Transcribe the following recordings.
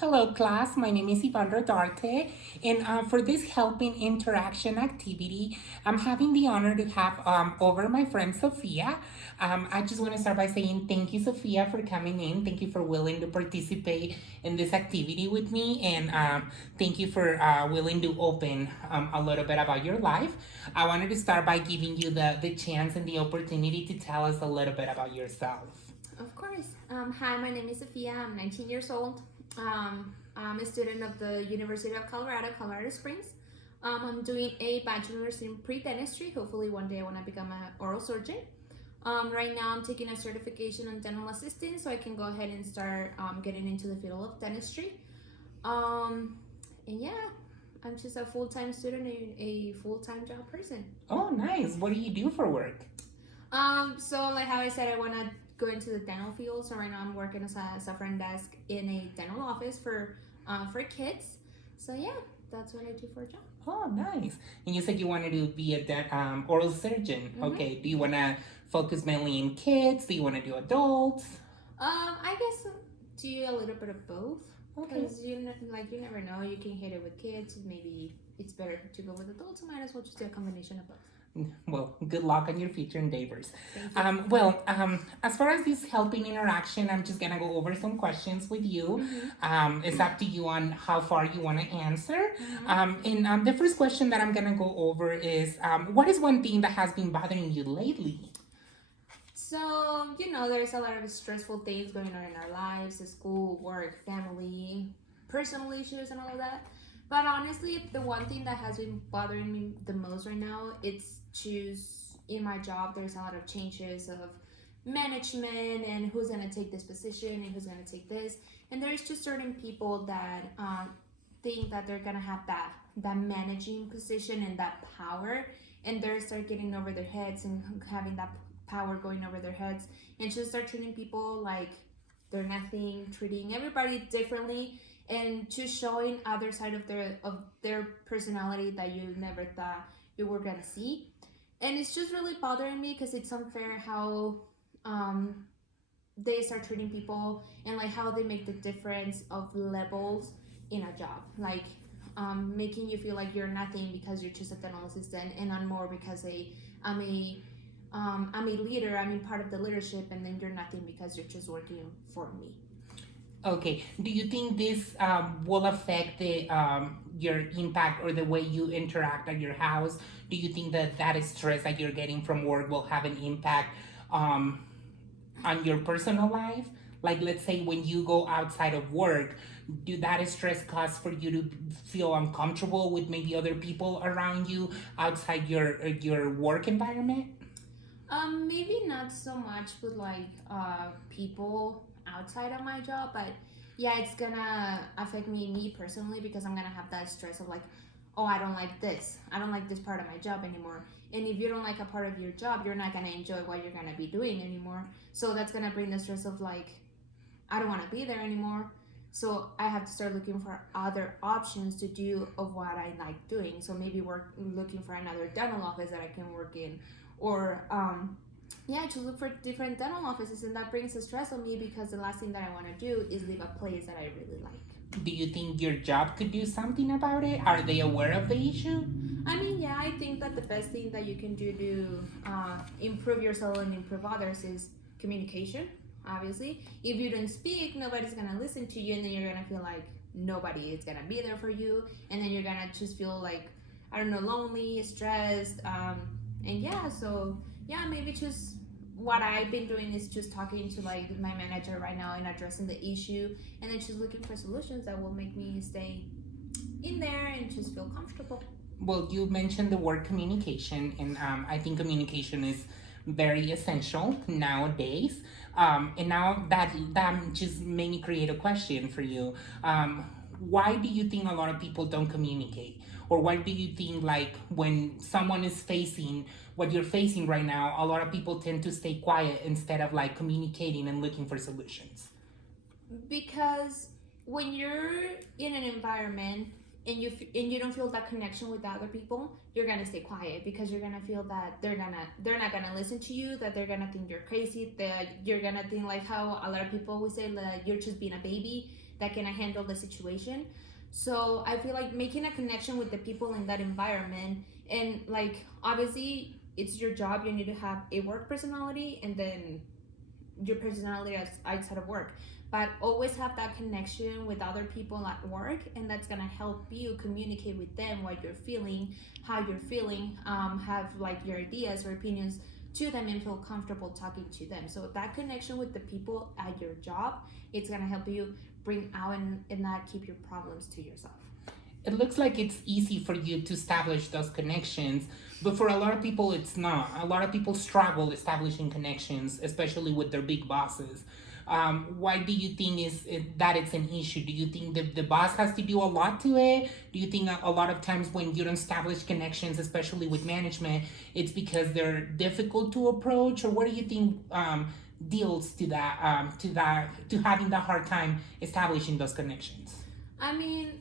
Hello, class. My name is Ivan Rodarte, and for this helping interaction activity, I'm having the honor to have over my friend Sophia. I just want to start by saying thank you, Sophia, for coming in. Thank you for willing to participate in this activity with me, and thank you for willing to open a little bit about your life. I wanted to start by giving you the chance and the opportunity to tell us a little bit about yourself. Of course. Hi, my name is Sophia. I'm 19 years old. I'm a student of the University of Colorado, Colorado Springs. I'm doing a bachelor's in pre-dentistry. Hopefully, one day I want to become an oral surgeon. Right now, I'm taking a certification on dental assistant, so I can go ahead and start getting into the field of dentistry. Um, and yeah, I'm just a full-time student and a full-time job person. Oh, nice. What do you do for work? So like how I said, I want to go into the dental field. So right now I'm working as a front desk in a dental office for kids. So yeah, that's what I do for a job. Oh, nice. And you said you wanted to be a oral surgeon. Okay. Do you want to focus mainly in kids? Do you want to do adults? I guess do a little bit of both. Okay. Because you never know. You can hit it with kids. Maybe it's better to go with adults. So might as well just do a combination of both. Well, good luck on your future endeavors. Thank you. As far as this helping interaction, I'm just gonna go over some questions with you. It's up to you on how far you want to answer. And the first question that I'm gonna go over is, what is one thing that has been bothering you lately? So, there's a lot of stressful things going on in our lives, school, work, family, personal issues, and all of that. But honestly, the one thing that has been bothering me the most right now, it's just in my job, there's a lot of changes of management and who's going to take this position and who's going to take this. And there's just certain people that think that they're going to have that managing position and that power. And they start getting over their heads and having that power going over their heads and just start treating people like they're nothing, treating everybody differently, and just showing other side of their personality that you never thought you were gonna see. And it's just really bothering me because it's unfair how um, they start treating people and like how they make the difference of levels in a job, like making you feel like you're nothing because you're just a dental assistant, and I'm more because I'm a I'm a leader, I'm a part of the leadership, and then you're nothing because you're just working for me. Okay. Do you think this will affect the your impact or the way you interact at your house? Do you think that that stress that you're getting from work will have an impact um, on your personal life? Like, let's say when you go outside of work, do that stress cause for you to feel uncomfortable with maybe other people around you outside your work environment? Maybe not so much with like people outside of my job, but yeah, it's gonna affect me personally because I'm gonna have that stress of like, oh, I don't like this. I don't like this part of my job anymore. And if you don't like a part of your job, you're not gonna enjoy what you're gonna be doing anymore. So that's gonna bring the stress of like, I don't want to be there anymore. So I have to start looking for other options to do of what I like doing. So maybe work looking for another dental office that I can work in, or yeah, to look for different dental offices, and that brings a stress on me because the last thing that I want to do is leave a place that I really like. Do you think your job could do something about it? Are they aware of the issue? I mean, yeah, I think that the best thing that you can do to improve yourself and improve others is communication. Obviously, if you don't speak, nobody's gonna listen to you, and then you're gonna feel like nobody is gonna be there for you, and then you're gonna just feel like, I don't know, lonely, stressed, and yeah. So yeah, maybe just what I've been doing is just talking to like my manager right now and addressing the issue, and then just looking for solutions that will make me stay in there and just feel comfortable. Well, you mentioned the word communication, and I think communication is very essential nowadays. And now that just made me create a question for you. Why do you think a lot of people don't communicate? Or why do you think like when someone is facing what you're facing right now, a lot of people tend to stay quiet instead of like communicating and looking for solutions? Because when you're in an environment and you don't feel that connection with the other people, you're gonna stay quiet because you're gonna feel that they're not gonna listen to you, that they're gonna think you're crazy, that you're gonna think like how a lot of people always say that you're just being a baby that cannot handle the situation. So I feel like making a connection with the people in that environment, and like obviously it's your job, you need to have a work personality and then your personality outside of work, but always have that connection with other people at work, and that's gonna help you communicate with them what you're feeling, how you're feeling, have like your ideas or opinions to them and feel comfortable talking to them. So that connection with the people at your job, it's gonna help you bring out and not keep your problems to yourself. It looks like it's easy for you to establish those connections, but for a lot of people, it's not. A lot of people struggle establishing connections, especially with their big bosses. Why do you think that it's an issue? Do you think the boss has to do a lot to it? Do you think a lot of times when you don't establish connections, especially with management, it's because they're difficult to approach, or what do you think deals to that to having that hard time establishing those connections? I mean,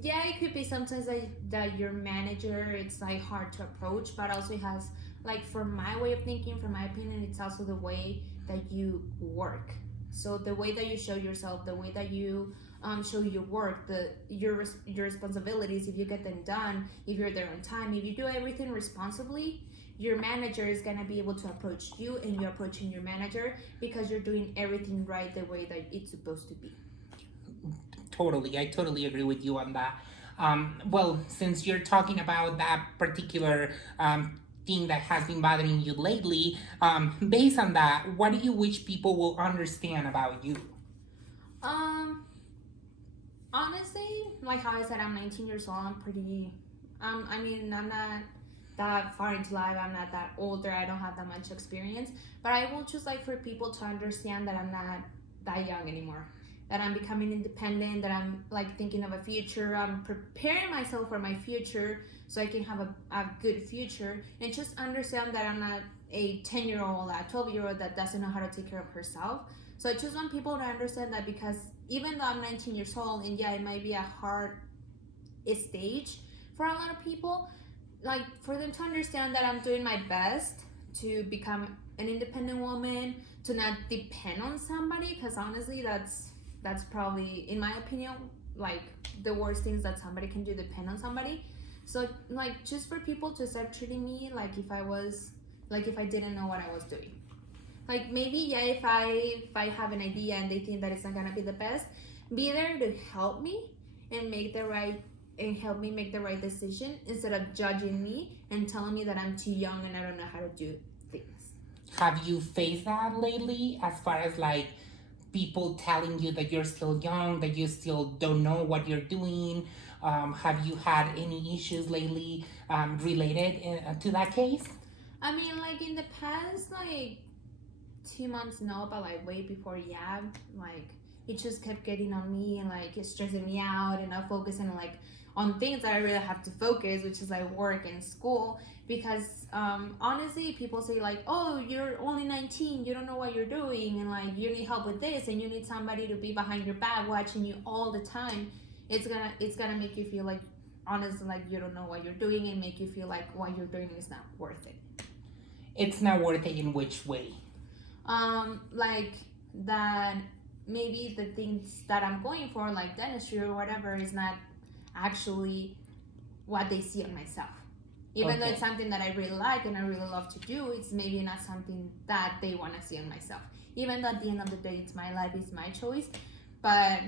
yeah, it could be sometimes that your manager it's like hard to approach, but also it has like for my way of thinking, for my opinion, it's also the way that you work. So the way that you show yourself, the way that you show your work, your responsibilities, if you get them done, if you're there on time, if you do everything responsibly, your manager is gonna be able to approach you, and you're approaching your manager because you're doing everything right the way that it's supposed to be. Totally, I totally agree with you on that. Well, since you're talking about that particular thing that has been bothering you lately, based on that, what do you wish people will understand about you? Um, Honestly, like how I said, I'm 19 years old. I'm pretty. I mean, I'm not that far into life. I'm not that older. I don't have that much experience. But I will just like for people to understand that I'm not that young anymore. That I'm becoming independent. That I'm like thinking of a future. I'm preparing myself for my future so I can have a good future. And just understand that I'm not a 10-year-old, a 12-year-old that doesn't know how to take care of herself. So I just want people to understand that because even though I'm 19 years old, and yeah, it might be a hard stage for a lot of people, like for them to understand that I'm doing my best to become an independent woman, to not depend on somebody, because honestly, that's probably, in my opinion, like the worst things that somebody can do, depend on somebody. So like just for people to start treating me like if I didn't know what I was doing. Like maybe yeah, if I have an idea and they think that it's not gonna be the best, be there to help me and help me make the right decision instead of judging me and telling me that I'm too young and I don't know how to do things. Have you faced that lately, as far as like people telling you that you're still young, that you still don't know what you're doing? Have you had any issues lately related to that case? I mean, like in the past, like 2 months, no, but like way before, yeah, like it just kept getting on me and like it's stressing me out and not focusing like on things that I really have to focus, which is like work and school. Because honestly, people say like, "Oh, you're only 19, you don't know what you're doing, and like you need help with this, and you need somebody to be behind your back watching you all the time." It's gonna make you feel like honestly like you don't know what you're doing and make you feel like what you're doing is not worth it. It's not worth it in which way? Like that maybe the things that I'm going for, like dentistry or whatever, is not actually what they see in myself. Even though Okay. it's something that I really like and I really love to do, it's maybe not something that they want to see in myself. Even though at the end of the day, it's my life, it's my choice. But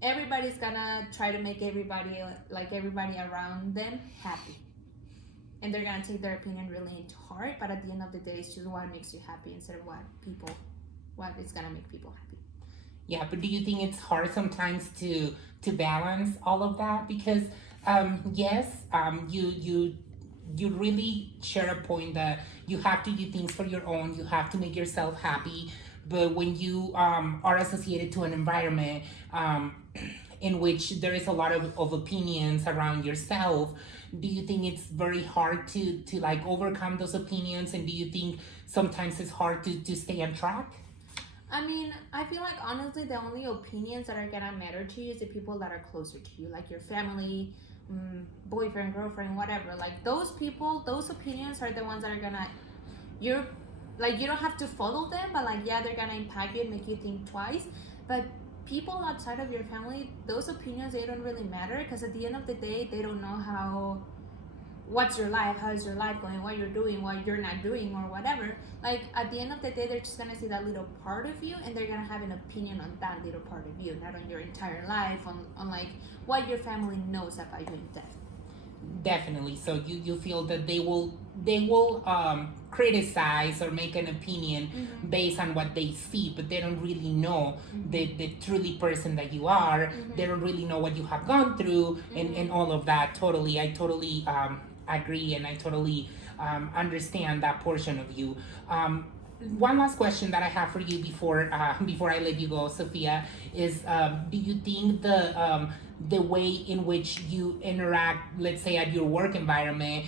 everybody's gonna try to make everybody around them happy. And they're gonna take their opinion really into heart, but at the end of the day, it's just what makes you happy instead of what is gonna make people happy. Yeah, but do you think it's hard sometimes to balance all of that? Because yes, you really share a point that you have to do things for your own. You have to make yourself happy. But when you are associated to an environment in which there is a lot of opinions around yourself, do you think it's very hard to like overcome those opinions? And do you think sometimes it's hard to stay on track? I mean, I feel like honestly, the only opinions that are gonna matter to you is the people that are closer to you, like your family boyfriend, girlfriend, whatever. Like those people, those opinions are the ones that are gonna you're like you don't have to follow them, but like yeah, they're gonna impact you and make you think twice. But people outside of your family, those opinions they don't really matter because at the end of the day, they don't know what's your life, how is your life going, what you're doing, what you're not doing, or whatever. Like at the end of the day, they're just gonna see that little part of you, and they're gonna have an opinion on that little part of you, not on your entire life, on like what your family knows about you in depth. Definitely. So you feel that they will criticize or make an opinion based on what they see, but they don't really know the truly person that you are. They don't really know what you have gone through and all of that. Totally, I totally agree, and I totally understand that portion of you. One last question that I have for you before I let you go, Sophia, is do you think the way in which you interact, let's say at your work environment,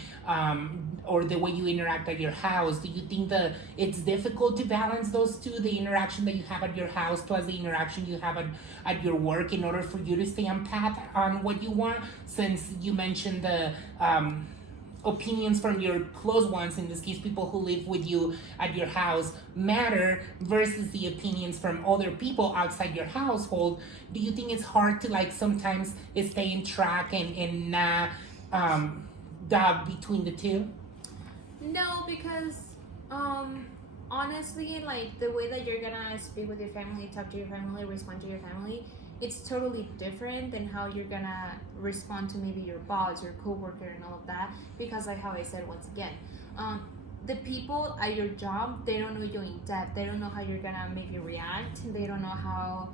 or the way you interact at your house, do you think that it's difficult to balance those two, the interaction that you have at your house plus the interaction you have at your work, in order for you to stay on path on what you want? Since you mentioned the opinions from your close ones, in this case people who live with you at your house, matter versus the opinions from other people outside your household, do you think it's hard to like sometimes stay in track and not dog between the two? No, because honestly, like the way that you're gonna speak with your family, talk to your family, respond to your family, it's totally different than how you're gonna respond to maybe your boss, your coworker, and all of that. Because like how I said once again, the people at your job, they don't know you in depth. They don't know how you're gonna maybe react. They don't know how,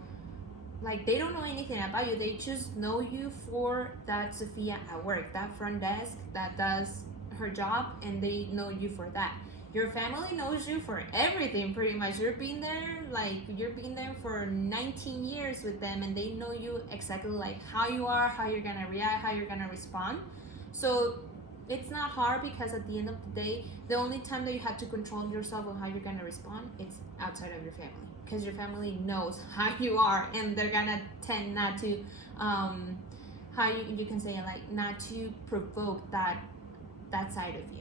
like they don't know anything about you. They just know you for that Sophia at work, that front desk that does her job, and they know you for that. Your family knows you for everything pretty much. You're being there for 19 years with them, and they know you exactly like how you are, how you're gonna react, how you're gonna respond. So it's not hard because at the end of the day, the only time that you have to control yourself on how you're gonna respond, it's outside of your family, because your family knows how you are, and they're gonna tend not to how you can say it, like not to provoke that side of you.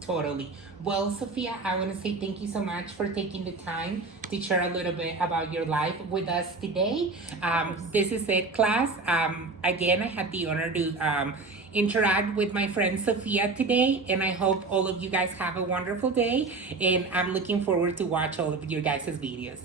Totally. Well, Sophia, I want to say thank you so much for taking the time to share a little bit about your life with us today. This is it, class. Again, I had the honor to interact with my friend Sophia today, and I hope all of you guys have a wonderful day. And I'm looking forward to watch all of your guys' videos.